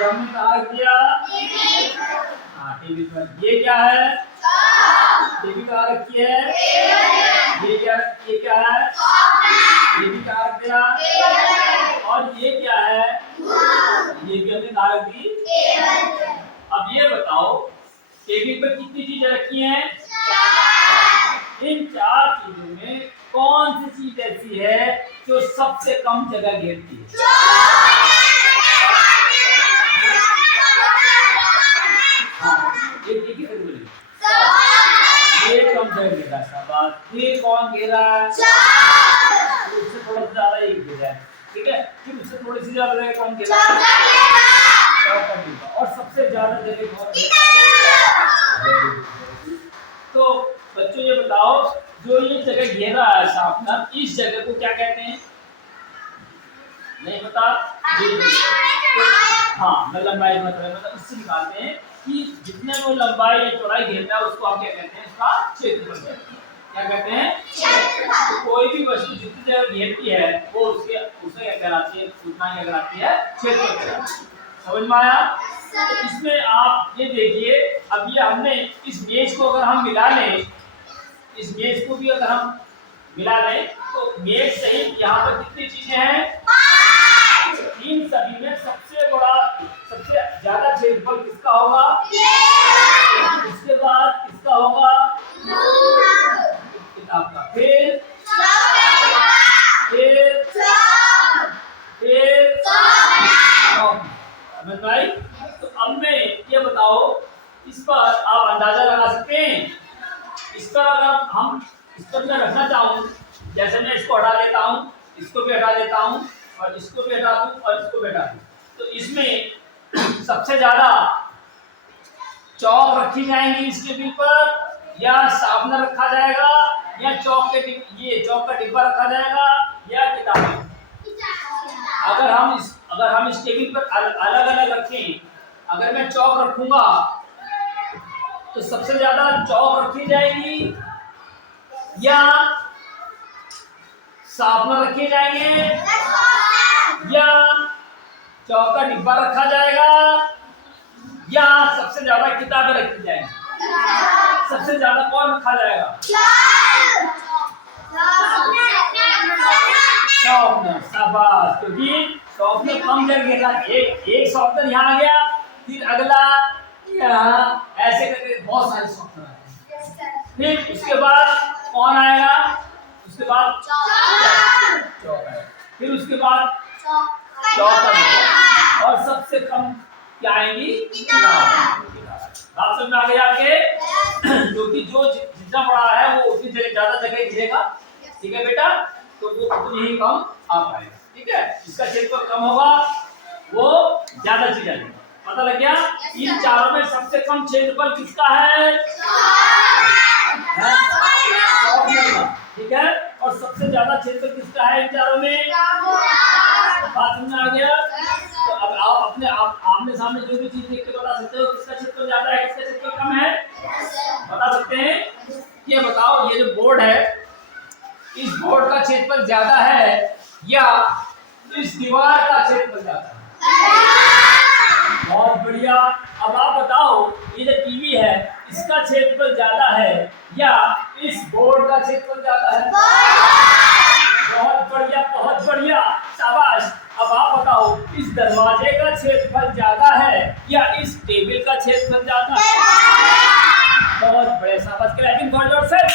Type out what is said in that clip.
ये हमने कहा किया हाँ टेबल पर। ये क्या है टेबल कहाँ रखी है ये क्या है ये भी कहाँ रख दिया और ये क्या है ये भी हमने कहाँ रख दी। अब ये बताओ टेबल पर कितनी चीजें रखी हैं इन 4 चीजों में कौन सी चीज ऐसी है जो सबसे कम जगह घेरती है। ये कम जगह घेरा शाबाश। ये कौन घेरा है उससे थोड़ा ज्यादा ही घेरा है ठीक है। फिर उससे थोड़ी सी ज्यादा जगह कौन घेरा और सबसे ज्यादा जगह कौन। तो बच्चों ये बताओ जो ये जगह घेरा है शार्पनर इस जगह को क्या कहते हैं नहीं पता। हाँ मैं लंबाई मतलब इससे निकालते हैं कि जितने वो लंबाई या चौड़ाई घेरता है उसको आप क्या कहते हैं इसका क्षेत्रफल कहते हैं। क्या कहते हैं तो कोई भी वस्तु जितनी जगह घेरती है वो उसे क्या कहलाती है उतना क्या कहलाती है क्षेत्रफल कहलाती है। समझ में आया। तो इसमें आप ये देखिए अब ये हमने इस मेज को अगर हम मिला लें इस मेज को भी अगर हम मिला लें तो मेज सहित यहाँ पर कितनी चीजें हैं इन सभी में सबसे बड़ा सबसे ज्यादा क्षेत्रफल किसका होगा इसके बाद किसका होगा किताब का फिर भाई। तो अब मैं ये बताओ इस पर आप अंदाजा लगा सकते हैं इस पर अगर हम इस पर मैं रखना चाहूँ जैसे मैं इसको हटा देता हूँ इसको भी हटा देता हूँ और इसको भी हटा दूँ और इसको भी हटा दूँ तो इसमें सबसे ज्यादा चौक रखी जाएंगी इस टेबल पर या शार्पनर रखा जाएगा या चौक का डिब्बा रखा जाएगा या किताबें। अगर हम इस टेबल पर अलग अलग रखें अगर मैं चौक रखूंगा तो सबसे ज्यादा चौक रखी जाएगी या शार्पनर रखे जाएंगे या चौक का डिब्बा रखा जाएगा या सबसे ज्यादा किताबें रखी जाएंगी। सबसे ज्यादा कौन रखा जाएगा शार्पनर शाबाश। क्योंकि शार्पनर कम जगह घेरा एक शार्पनर यहाँ आ गया फिर अगला यहाँ ऐसे करके बहुत सारे शार्पनर आते हैं फिर उसके बाद कौन आएगा उसके बाद चौक आएगा फिर उसके बाद चौक और सबसे कम क्या आएंगी बात समझ में आ गई आपके। क्योंकि जो जितना बड़ा है वो उतनी जगह ज्यादा जगह घेरेगा ठीक है बेटा तो वो उतनी ही कम आ पाएगा ठीक है। जिसका क्षेत्रफल कम होगा वो ज्यादा चीज आएगी। पता लग गया इन चारों में सबसे कम क्षेत्रफल किसका है ठीक है और सबसे ज्यादा क्षेत्रफल किसका है इन चारों में। बात समझ में आ गया। तो अब आप अपने आमने सामने जो भी चीज देख के बता सकते हो किसका क्षेत्रफल ज्यादा है किसका क्षेत्रफल कम है बता सकते हैं। ये बताओ ये जो बोर्ड है इस बोर्ड का क्षेत्रफल ज्यादा है या इस दीवार का क्षेत्रफल ज्यादा है। बहुत बढ़िया। अब आप बताओ ये जो टीवी है इसका क्षेत्रफल ज्यादा है या इस बोर्ड का क्षेत्रफल ज्यादा है। बहुत बढ़िया शाबाश। अब आप बताओ इस दरवाजे का क्षेत्रफल ज्यादा है या इस टेबल का क्षेत्रफल ज्यादा है। बहुत बढ़िया शाबाश। Clapping for yourself.